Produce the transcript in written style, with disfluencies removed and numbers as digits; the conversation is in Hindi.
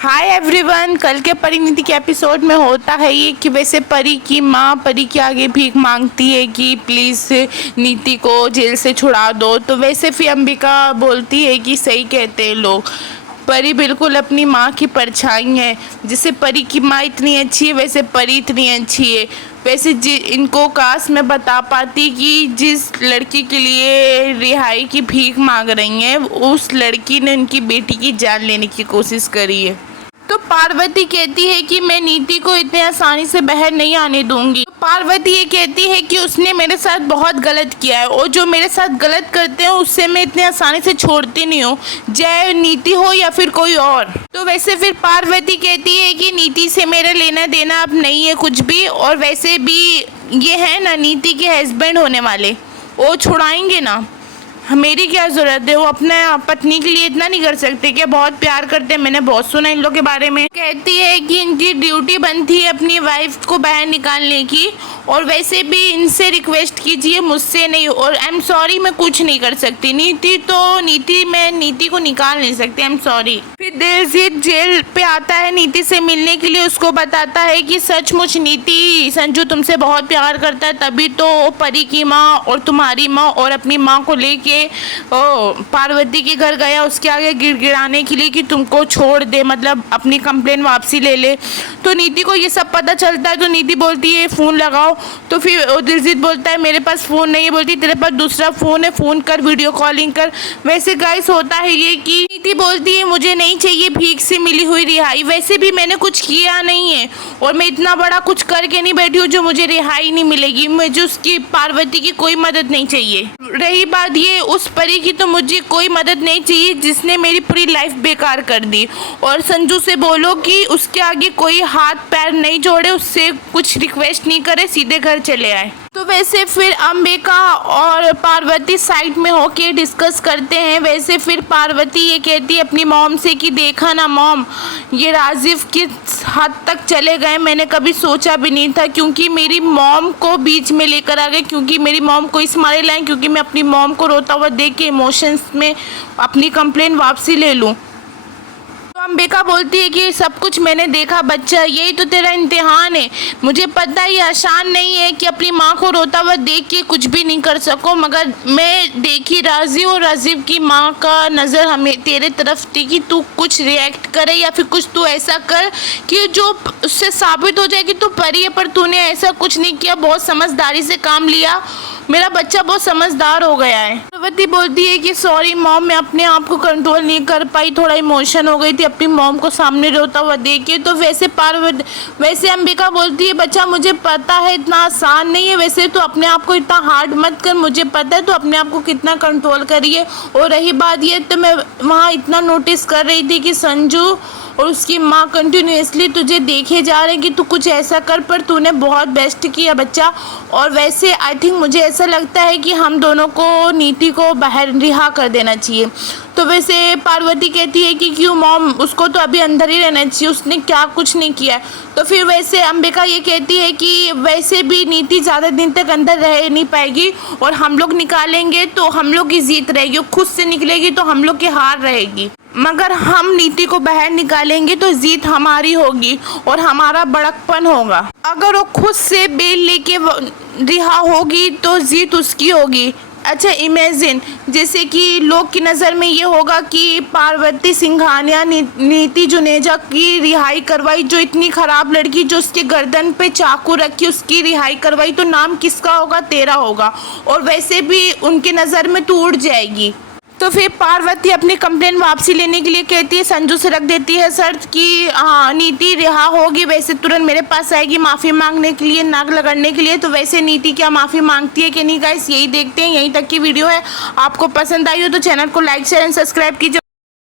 Hi everyone. कल के परिणीति के एपिसोड में होता है ये कि वैसे परी की माँ परी के आगे भीख मांगती है कि प्लीज़ नीति को जेल से छुड़ा दो। तो वैसे फिर अंबिका बोलती है कि सही कहते हैं लोग, परी बिल्कुल अपनी माँ की परछाई है। जैसे परी की माँ इतनी अच्छी है वैसे परी इतनी अच्छी है। वैसे इनको काश मैं बता पाती कि जिस लड़की के लिए रिहाई की भीख मांग रही हैं उस लड़की ने उनकी बेटी की जान लेने की कोशिश करी है। तो पार्वती कहती है कि मैं नीति को इतने आसानी से बाहर नहीं आने दूंगी। तो पार्वती ये कहती है कि उसने मेरे साथ बहुत गलत किया है और जो मेरे साथ गलत करते हैं उससे मैं इतने आसानी से छोड़ती नहीं हूँ, चाहे नीति हो या फिर कोई और। तो वैसे फिर पार्वती कहती है कि नीति से मेरा लेना देना अब नहीं है कुछ भी, और वैसे भी ये है ना नीति के हस्बैंड होने वाले, वो छुड़ाएंगे ना, मेरी क्या ज़रूरत है। वो अपने पत्नी के लिए इतना नहीं कर सकते क्या? बहुत प्यार करते हैं, मैंने बहुत सुना इन लोग के बारे में। कहती है कि इनकी ड्यूटी बनती है अपनी वाइफ को बाहर निकालने की, और वैसे भी इनसे रिक्वेस्ट कीजिए, मुझसे नहीं। और आई एम सॉरी, मैं कुछ नहीं कर सकती। मैं नीति को निकाल नहीं सकती, आई एम सॉरी। फिर दिलजीत जेल पे आता है नीति से मिलने के लिए। उसको बताता है कि सचमुच नीति संजू तुमसे बहुत प्यार करता है, तभी तो परी की माँ और तुम्हारी माँ और अपनी माँ को लेके पार्वती के घर गया उसके आगे गिड़गिड़ाने के लिए कि तुमको छोड़ दे, मतलब अपनी कंप्लेन वापसी ले ले। तो नीति को ये सब पता चलता है। तो नीति बोलती है फ़ोन लगाओ। तो फिर दिलजीत बोलता है मेरे पास फ़ोन नहीं है। बोलती तेरे पास दूसरा फ़ोन है, फ़ोन कर, वीडियो कॉलिंग कर। वैसे गाइस होता है ये कि नीति बोलती है मुझे नहीं चाहिए भीख से मिली हुई रिहाई, वैसे भी मैंने कुछ किया नहीं है और मैं इतना बड़ा कुछ करके नहीं बैठी हूँ जो मुझे रिहाई नहीं मिलेगी। मुझे उसकी पार्वती की कोई मदद नहीं चाहिए। रही बात ये उस परी की, तो मुझे कोई मदद नहीं चाहिए जिसने मेरी पूरी लाइफ बेकार कर दी। और संजू से बोलो कि उसके आगे कोई हाथ पैर नहीं जोड़े, उससे कुछ रिक्वेस्ट नहीं करे, सीधे घर चले आए। तो वैसे फिर अंबिका और पार्वती साइड में होके डिस्कस करते हैं। वैसे फिर पार्वती ये कहती है अपनी मॉम से कि देखा ना मॉम, ये राजीव किस हद तक चले गए, मैंने कभी सोचा भी नहीं था। क्योंकि मेरी मॉम को बीच में लेकर आ गए, क्योंकि मेरी मॉम को इस मारे लाए क्योंकि मैं अपनी मॉम को रोता हुआ देख के इमोशंस में अपनी कंप्लेन वापसी ले लूँ। तो अंबिका बोलती है कि सब कुछ मैंने देखा बच्चा, यही तो तेरा इम्तिहान है। मुझे पता है ये आसान नहीं है कि अपनी माँ को रोता हुआ देख के कुछ भी नहीं कर सको, मगर मैं देखी राजीव की माँ का नज़र हमें तेरे तरफ थी कि तू कुछ रिएक्ट करे या फिर कुछ तू ऐसा कर कि जो उससे साबित हो जाए कि तू परी है, पर तूने ऐसा कुछ नहीं किया, बहुत समझदारी से काम लिया, मेरा बच्चा बहुत समझदार हो गया है। पार्वती बोलती है कि सॉरी मॉम, मैं अपने आप को कंट्रोल नहीं कर पाई, थोड़ा इमोशन हो गई थी अपनी मॉम को सामने रोता हुआ देख के। तो वैसे अंबिका बोलती है बच्चा मुझे पता है इतना आसान नहीं है, वैसे तो अपने आप को इतना हार्ड मत कर, मुझे पता है तो अपने आप को कितना कंट्रोल करिए। और रही बात ये, तो मैं वहाँ इतना नोटिस कर रही थी कि संजू और उसकी माँ कंटिन्यूसली तुझे देखे जा रहे हैं कि तू कुछ ऐसा कर, पर तूने बहुत बेस्ट किया बच्चा। और वैसे आई थिंक मुझे ऐसा लगता है कि हम दोनों को नीति को बाहर रिहा कर देना चाहिए। तो वैसे पार्वती कहती है कि क्यों मॉम, उसको तो अभी अंदर ही रहना चाहिए, उसने क्या कुछ नहीं किया। तो फिर वैसे अंबिका ये कहती है कि वैसे भी नीति ज़्यादा दिन तक अंदर रह नहीं पाएगी और हम लोग निकालेंगे तो हम लोग की जीत रहेगी, खुद से निकलेगी तो हम लोग की हार रहेगी, मगर हम नीति को बाहर निकालेंगे तो जीत हमारी होगी और हमारा बड़कपन होगा। अगर वो खुद से बेल लेके रिहा होगी तो जीत उसकी होगी। अच्छा इमेजिन, जैसे कि लोग की नज़र में ये होगा कि पार्वती सिंघानिया नीति जुनेजा की रिहाई करवाई, जो इतनी ख़राब लड़की जो उसके गर्दन पे चाकू रखी उसकी रिहाई करवाई, तो नाम किसका होगा? तेरा होगा। और वैसे भी उनकी नज़र में तू उड़ जाएगी। तो फिर पार्वती अपनी कंप्लेन वापसी लेने के लिए कहती है, संजू से रख देती है शर्त कि हाँ नीति रिहा होगी, वैसे तुरंत मेरे पास आएगी माफ़ी मांगने के लिए, नाक लगड़ने के लिए। तो वैसे नीति क्या माफ़ी मांगती है कि नहीं गाइस, यही देखते हैं। यहीं तक की वीडियो है, आपको पसंद आई हो तो चैनल को लाइक शेयर एंड सब्सक्राइब कीजिए।